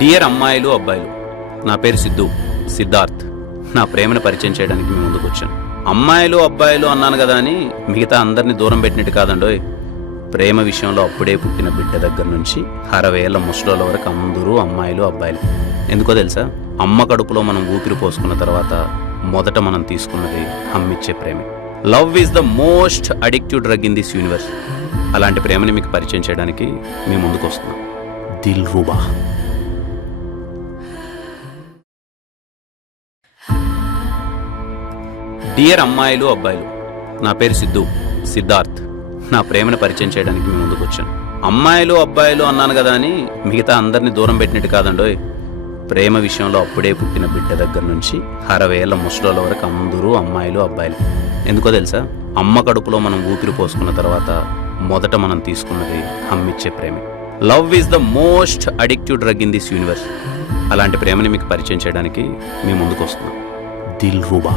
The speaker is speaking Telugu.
డియర్ అమ్మాయిలు అబ్బాయిలు, నా పేరు సిద్ధార్థ్. నా ప్రేమను పరిచయం చేయడానికి మీ ముందుకు వచ్చాను. అమ్మాయిలు అబ్బాయిలు అన్నాను కదా అని మిగతా అందరినీ దూరం పెట్టినట్టు కాదండోయ్. ప్రేమ విషయంలో అప్పుడే పుట్టిన బిడ్డ దగ్గర నుంచి 60 ఏళ్ల ముసలోళ్ళ వరకు అందరూ అమ్మాయిలు అబ్బాయిలు. ఎందుకో తెలుసా? అమ్మ కడుపులో మనం ఊపిరి పోసుకున్న తర్వాత మొదట మనం తీసుకున్నది అమ్మిచ్చే ప్రేమే. Love is the most addictive drug in this universe. అలాంటి ప్రేమని మీకు పరిచయం చేయడానికి మీ ముందుకు వస్తున్నాం. దిల్రుబా. డియర్ అమ్మాయిలు అబ్బాయిలు, నా పేరు సిద్ధార్థ్. నా ప్రేమను పరిచయం చేయడానికి మీ ముందుకు వచ్చాను. అమ్మాయిలు అబ్బాయిలు అన్నాను కదా అని మిగతా అందరినీ దూరం పెట్టినట్టు కాదండోయ్. ప్రేమ విషయంలో అప్పుడే పుట్టిన బిడ్డ దగ్గర నుంచి 60 ఏళ్ల ముసలోళ్ళ వరకు అందరూ అమ్మాయిలు అబ్బాయిలు. ఎందుకో తెలుసా? అమ్మ కడుపులో మనం ఊపిరి పోసుకున్న తర్వాత మొదట మనం తీసుకున్నది అమ్మిచ్చే ప్రేమే. Love is the most addictive drug in this universe. అలాంటి ప్రేమని మీకు పరిచయం చేయడానికి మీ ముందుకు వస్తున్నాం. దిల్రుబా.